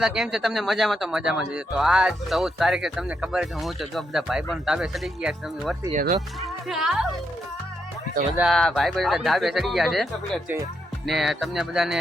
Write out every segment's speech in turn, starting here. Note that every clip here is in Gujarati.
બધા કેમ છે તમને મજામાં તો મજામાં છે તો આજ 14 તારીખે તમને ખબર છે હું છું જો બધા ભાઈબંધ ધાબે ચડી ગયા છે તમે વર્તી જશો તો બધા ભાઈબંધ ધાબે ચડી ગયા છે ને તમને બધાને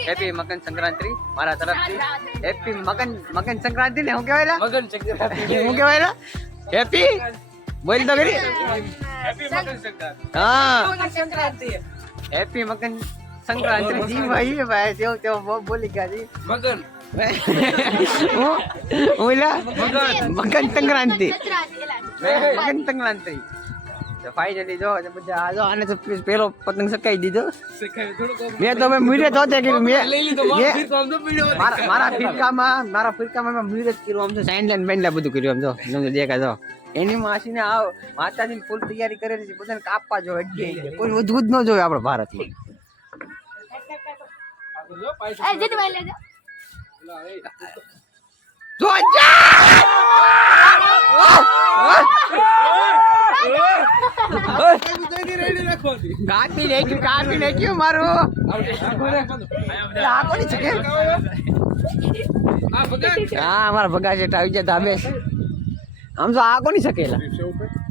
હેપી મકર સંક્રાંતિ મારા તરફથી હેપી મકર સંક્રાંતિ ને હું કહેવાય મકર સંક્રાંતિ હું કહેવાય હેપી બોલ તો કરી હેપી મકર સંક્રાંતિ હા મકર સંક્રાંતિ હેપી મકર संक्रांति जी भाई भाई जो जो वो बोली क्या जी मगन ओला मकन संक्रांति मकन संक्रांति तो फाइनली जो બધા આજો આને તો પેલો પતંગ સકાઈ દીધો મેં તો મીરે તો કે મેં લઈ લીધો મારા ફિરકામાં મેં મીરે કર્યું આમ તો સાઈન લાઈન બેન્ડલા બધું કર્યું આમ જો તમને દેખા જો એની માસીને આવ માતાજીની ફૂલ તૈયારી કરેલી છે બધાને કાપવા જો અડકે કોઈ વધુ જ ન જોવે આપણો ભારતમાં એ જીત ભાઈ લેજો જો કાપી નાખ્યું મારું આ કોની છે કે હા અમારા ભગા છે આવી જાય ધાબે આમ તો આ કોની શકેલા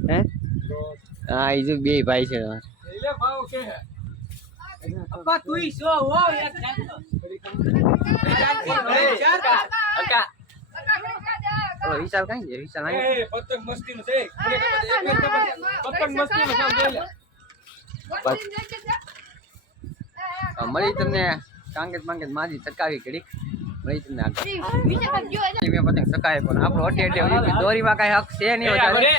હે હા એ જો બે ભાઈ છે અક્કા તુઈ સો હો યાર અક્કા ઓ હિસાબ કાઈ છે હિસાબ નહીં પતંગ મસ્તી નો છે પતંગ મસ્તી નો કામ બોલે મળી તમને કાંગેત માજી ચકાવી ઘડીક મળી તમને આગળ મેં પતંગ ચકાવે પણ આપણો અટે દોરીમાં કાઈ હક છે નહીં વધારે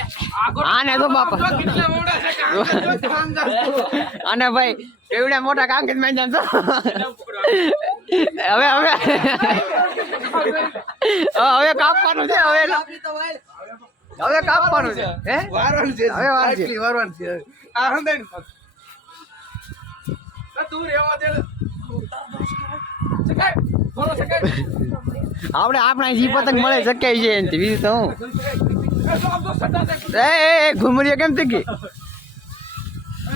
આને તો બાપા અને ભાઈ એવડા મોટા કાંગેત માં જાન તો હવે કાપવાનું છે હવે કાપવાનું છે હે વારવાનું છે હવે વારવાનું છે આ હંદેન તું રેવા દે સકાય બોલો સકાય આપણા જી પતંગ મળે સકાય છે એનથી બીજું તો હું એ ઘુમરીઓ કેમ થઈ ગઈ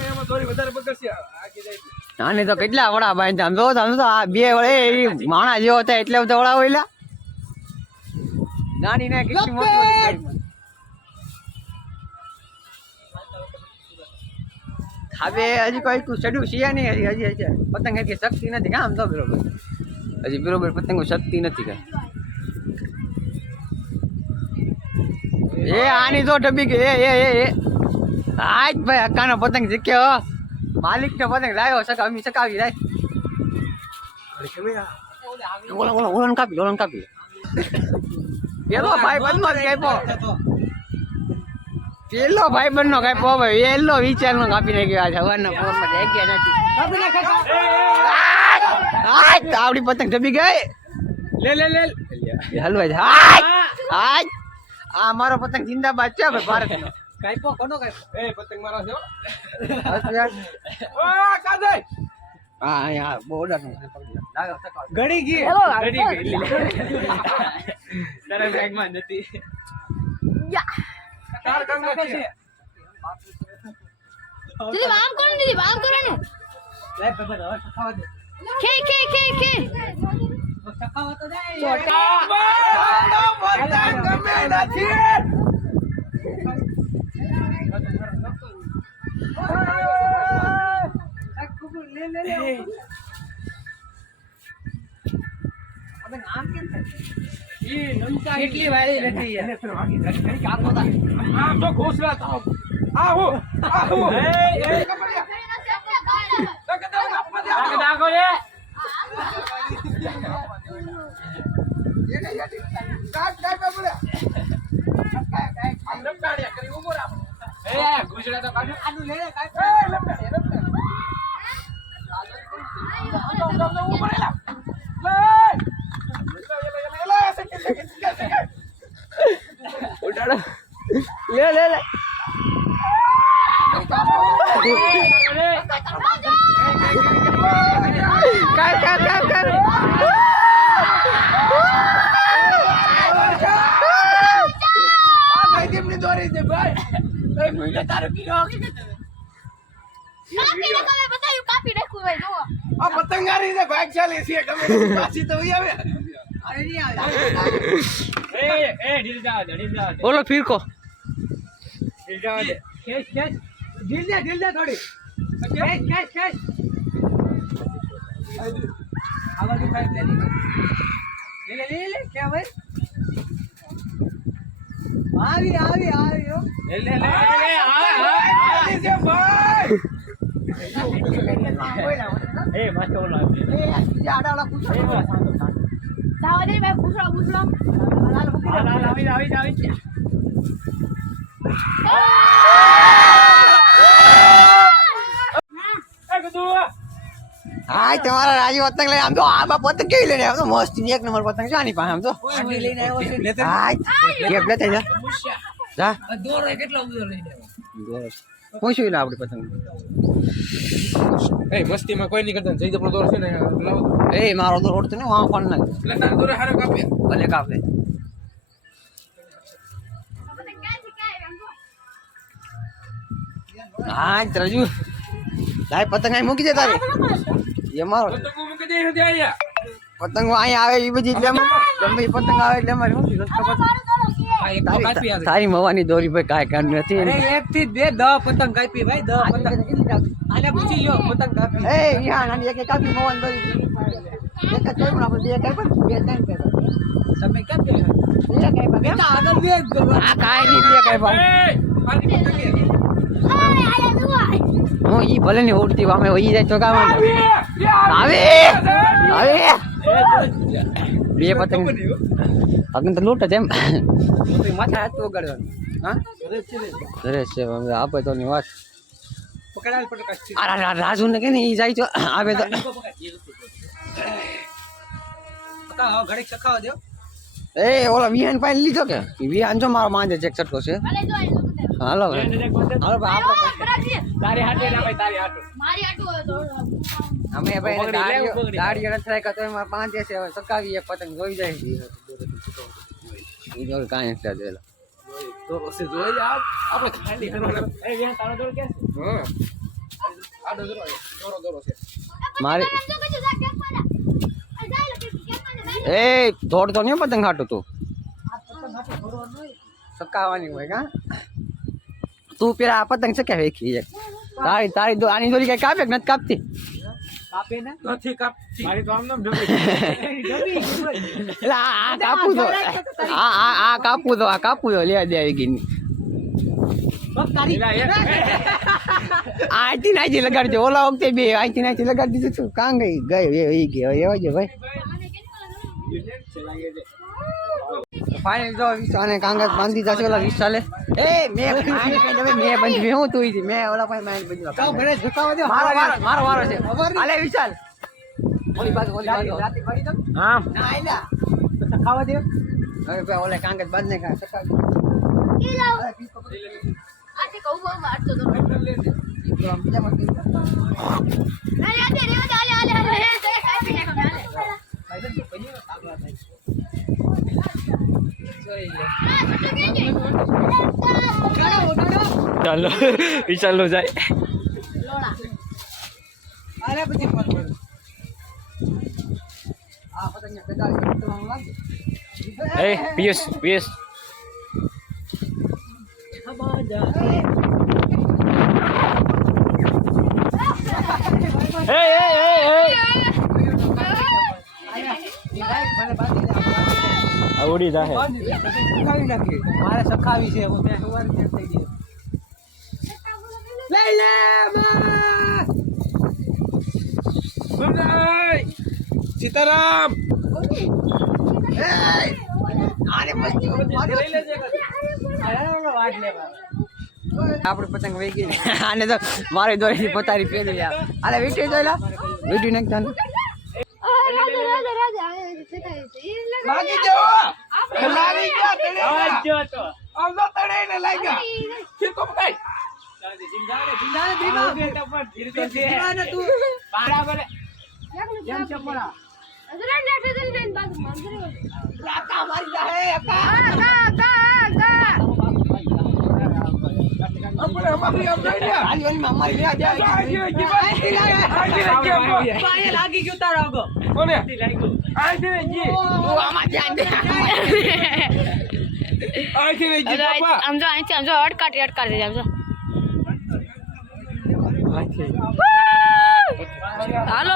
એમાં થોડી વધારે પકડશે આખી જાય આને તો કેટલા વડા બાંધ્યા આમ જો તો આ બે વડે માણા જેવો હતા એટલે બધા વડા હોયલા નાની ના કેટલી મોટી હવે હજી કોઈ ચડ્યું છે નહીં હજી પતંગ એટલી શક્તિ નથી કામ તો બરોબર હજી બરોબર પતંગો શક્તિ નથી કઈ એ આની તો ડબ્બી કે એ આજ ભાઈ અક્કાનો પતંગ શીખ્યો માલિક ને પતંગ લાવ્યો સકાવી જાય ઓલન કાપી પેલો ભાઈ બંધ નો કાપ્યો ભાઈ એલો વિચાર નો કાપી નાખ્યો સવારના પોરમાં જગ્યા નથી આવડી પતંગ ડબી ગઈ લે હલવાય આજ આ મારો પતંગ જિંદાબાદ છે ભાઈ ભારત નો કાપ્યો કોનો કાપ્યો એ પતંગ મારો છે હા યાર બોર્ડર ઘડી ગઈ તારા બેગમાં નથી તાર કામ નથી દીદી વામ કરો ને લે બબર હવે સખાવા દે ખે સખાવા તો દે છોટા ગમે નથી લે અબે આમ કેમ થાય ઈ નમકા કેટલી વાળી નથી યાર કાપો તા આમ તો ઘોસલા થાવ આહો એ દાગો રે કાટ બોલે આમ લપટાડ્યા કરી ઉભો રાખ એ ઘોસલા તો કાઢ આનું લે કાટ એ લપટાડ્યા લે પતંગારી ભાગશાળી છે ગમે પાછી તો આવે બોલો ફિરકો હા તમારા રાજી પતંગ લઈને આમ તો આ પતંગ કેવી લઈને આવ્યો મસ્ત એક નંબર પતંગ છે આની પાસે આમ તો હા કેપ લેતા જા દોરો કેટલો બધો લઈને આવ્યો પૂછ્યું ને આપણી પતંગ એ મસ્તીમાં કોઈ નહીં કરતા જઈ આપણો દોર છે ને લાવો એ મારો દોર ઓળતો ને વાં ફોન ના એટલે તારો દોર હારો કાપે ભલે કાપ લે હા ત્રજુ લાય પતંગ અહીં મૂકી દે તારી એ મારો તો મૂકી દે હે આયા પતંગ અહીંયા આવે એ બધી એટલે ગમે પતંગ આવે એટલે અમારી શું તારી મવાની દોરી ભાઈ કાંઈ કામ નથી એક થી બે 10 પતંગ કાપી ભાઈ 10 પતંગ આને પૂછી લ્યો પતંગ કાપી એ યા નાની એક કાપી મવાની દોરી એક જ કાપી આપણે બે કાપી બે ત્રણ કાપી તમે કેમ કે બે કાપી બેટા આગળ બે આ કાંઈ નહીં બે કાપી પાણી પતંગ હું ઈ ભલે ની ઉડતી વામે વહી જાય તો કામ આવે આવે બે પતંગ પતંગ તો લૂટ જ એમ માથા હાથ વગાડવાનું હા અરે છે આપે તો ની વાત પકડાલ પટકાશ આ રાજુ ને કે ને ઈ જાય તો આવે તો પકા ઘડીક સખાવા દો એ ઓલા વિહાન પાઈ લીધો કે વિહાન જો મારો માંજે ચેક છટકો છે હાલો હાલો તારી હાથે ના ભાઈ તારી હાથે અમે ભાઈ દાડીઓ નથી રાખ્યા તો એમાં પાંચે છે હવે સકાવી એક પતંગ જોઈ જાય છે કાંઈ નથી દેલા દોરો છે જોઈ આપ આપણે ખાલી કરવાનો એ વે તારો દોર કે હા આ દોરો છે મારી એ દોડતો નહીં પતંગ ખાટું તું સકાવાની હોય કા તું પેલા આ પતંગ સક્યા વેખી તારી તારી આની દોરી કઈ કાપે કે નથી કાપતી કાપે ને નથી કાપતી મારી તો આમ નામ ઢબી એટલે આ કાપું તો આ કાપું તો આ કાપું તો લેવા દે આવી ગઈ આથી નાથી લગાડજો ઓલા વખતે બે આથી નાથી લગાડી દીધું તું કાં ગઈ ગઈ ગઈ એવા છે ભાઈ ફાઇનલ જો આને કાંગા બાંધી જશે ઓલા 20 ચાલે એ મેં બંધી હું તું મેં ઓલા પાસે મેં બંધી કાવ ઘરે ઝુકાવા દો મારો વારો છે હાલે વિશાલ ઓલી બાજુ રાતે પડી તો હા ના આઈલા તો સખાવા દે હવે ભાઈ ઓલે કાંગા બાંધ ને કા સકાવી ચાલો વિશાલ નો જાય અરે પછી ફોન કર આ પતંગ બેદારી તો લાગે એ પિયુષ આવડી જાહે સખાવી નાખી મારે સખાવી છે હું મેં સવારે કેમ થઈ ગઈ લઈ લે બંધાઈ સીતારામ આને મસ્તી લઈ લેજે વાટ લેવા આપડે પતંગ વહી ગઈ આને તો મારી દોરી પતારી પેલી આલે વીટી જોઈલા વીટી નાખતા લાગી જાઓ લાગી ગયા તને આજ જો તો આમ તો તને ને લાગ્યા કે કોમ કઈ જિંદાને દીવા દીવાને તું બરાબર કેમ છે પડા કાકા મારી જાહે આપણે અમારી આમ જાય આલી મારી લે આ પાયે લાગી ગયું તારો આગો કોને લાગ્યું આ છે ને જી તું આમાં ધ્યાન દે આ છે ને જી પાપા આમ જો અટકાટી આમ જો હાલો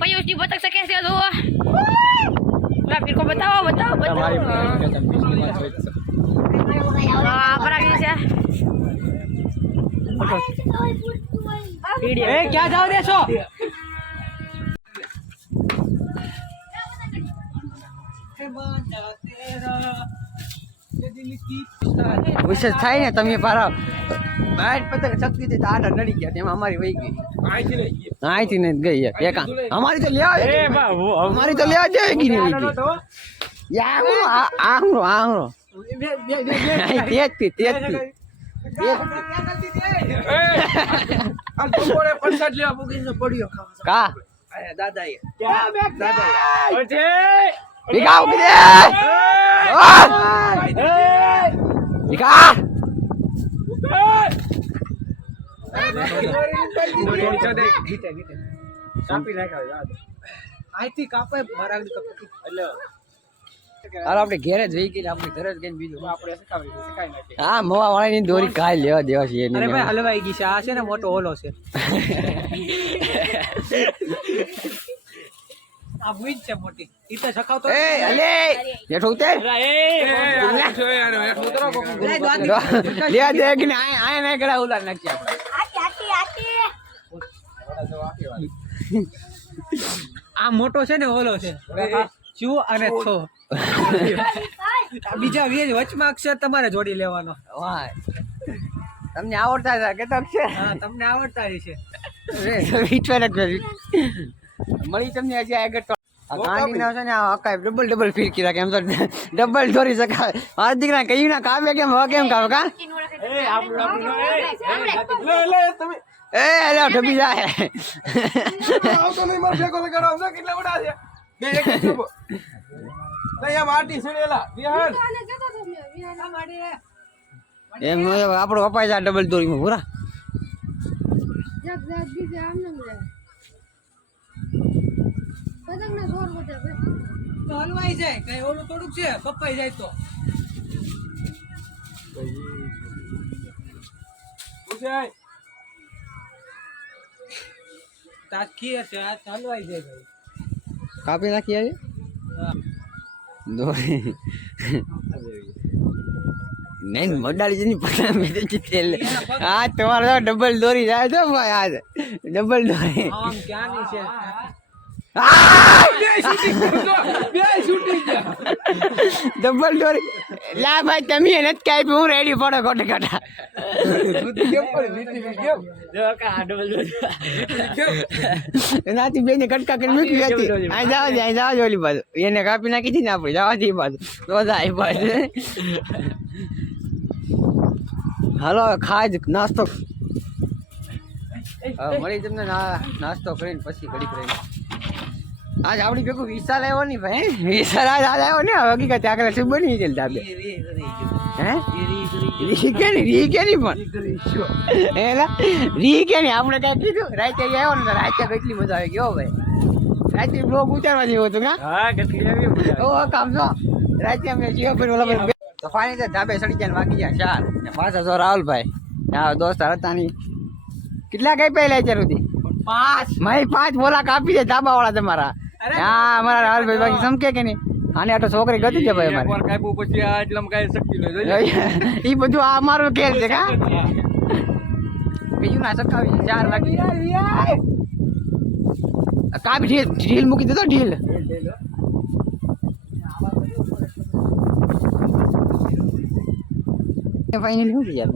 પયુષજી બતક શકે છે જો ફિર કો બતાવો હા પરાગી છે એ ક્યાં જાવ દેશો વિશેષ થાય ને તમે પારા બાઈટ પતંગ શક્તિ થી આડા નડી ગયા તેમાં અમારી વહી ગઈ આ છે ને જી અહીંથી ને ગઈ એકા અમારી તો લેવા અમારી તો લેવા જાય ગઈ ને વહી ગઈ યા હું આહરો તેજથી આ બપોરે પ્રસાદ લેવા પૂગીને પડ્યો કા આયા દાદા એ વિકા ઉકી દે વિકા અહીંથી કાપે ભરાવી તો એટલે હાલો આપણે ઘેર જ વહી ગઈ આપણે ઘરે જ ગઈને બીજું આપણે શીખાવી નાખીએ હા મોવા વાળાની દોરી કાઈ લેવા દેવા છે અરે ભાઈ હલવાઈ ગઈ છે આ છે ને મોટો ઓલો છે આ બુઈ છે મોટી ઈ તો સખાવતો એ અલે બેઠો ઉતર લેવા દે કે આય નહીં કરા ઉલાર નાખી આપણે આ મોટો છે ને ઓલો છે ચૂ અને છો બીજા વીજ વચમાં અક્ષર તમારે જોડી લેવાનો વાહ તમને આવડતા હતા કે તો અક્ષર હા તમને આવડતા છે મળી તમને હજી આગળ તો આ ગાંડી ના છે ને આ અકાય ડબલ ફિરકી રાખે એમ તો ડબલ દોરી શકાય આ દીકરા કઈ ના કાવે કેમ હવે કેમ કાવે કા લે તમે એ અલે ઠબી જાય આવતો નહીં માર ભેગો લગાડો આમ કેટલા બડા છે બે એક છોબો લઈ આ માટી સડેલા વિહાર એમ નો આપણો અપાઈ જાય ડબલ દોરીમાં પૂરા તો હલવાઈ જાય કઈ ઓલું થોડુંક છે કપાઈ જાય તો ઉજાય તાકી છે આ હલવાઈ જાય ભાઈ કાપી નાખી આવી હા દોરી નહીં મડાડી જની પતા મેં તેલ આ તમારે ડબલ દોરી જાય તો ભાઈ આ ડબલ દોરી આમ ક્યાંની છે બે શૂટિંગ ડબલ દોરી લા ભાઈ તમે નથી કાપી હું રેડી પડો કોટે કાટા સુધી કેમ પડી નીતિ કેમ એનાથી બેને કટકા કરી મૂકી હતી આ જાવ દે ઓલી બાજુ એને કાપી નાખી હતી ને આપણે જવા દે બાજુ રોજા એ બાજુ હાલો ખાજ નાસ્તો મળી તમને નાસ્તો કરીને પછી ઘડી કરીને આજ આપડી ભેગું વિશાલ આવ્યો નહીં ભાઈ વિશાલ આજ આવ્યો ને હકીકત આગળ શું બની ગયેલ ધાબે હે રી કે નહીં પણ એલા રી કે નહીં આપણે કઈ કીધું રાતે આવ્યો ને રાતે કેટલી મજા આવી ગયો ભાઈ રાતે બ્લોગ ઉતારવા જેવો હતું હા કેટલી આવી ઓ કામ છો રાતે અમે જીઓ પર ઓલા તો ફાઈનલ ધાબે સડી જાય વાગી જાય 4 ને પાછા જો રાહુલભાઈ આ દોસ્ત હતા ની કેટલા કઈ પહેલા અત્યાર સુધી 5 મારી 5 બોલા કાપી દે ધાબા વાળા તમારા હા અમારા રાહુલભાઈ બાકી સમકે કે નહીં આને આટો છોકરી ગતી છે ભાઈ અમારે કાપું પછી આ એટલમ કાઈ શક્તિ ન એ બધું આ અમારું ખેલ છે કા બીજું ના સકાવી 4 વાગી કાપી ઢીલ મૂકી દેતો ઢીલ ફાઇનલી શું યાર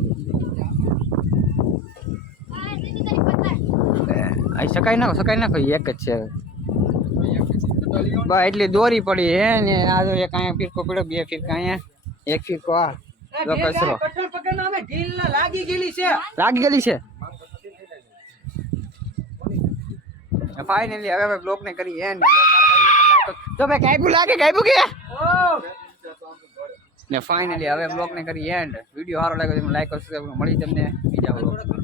સકાઈ નાખો એક જ છે બસ એટલી દોરી પડી હે ને આ જો એક અહીંયા ફીરકો પડ્યો બે ફીરકા અહીંયા એક ફીરકો આ જો કચરો કઠોળ પકડનો અમે ઢીલ લાગી ગયેલી છે ફાઇનલી હવે બ્લોક ને કરી હે ને તો ભાઈ કાઈપું લાગે કે ને ફાઇનલી હવે બ્લોગ ને કરી એન્ડ વિડીયો સારો લાગ્યો તો લાઈક કરો સબસ્ક્રાઇબ મળી તમને બીજા બ્લોગ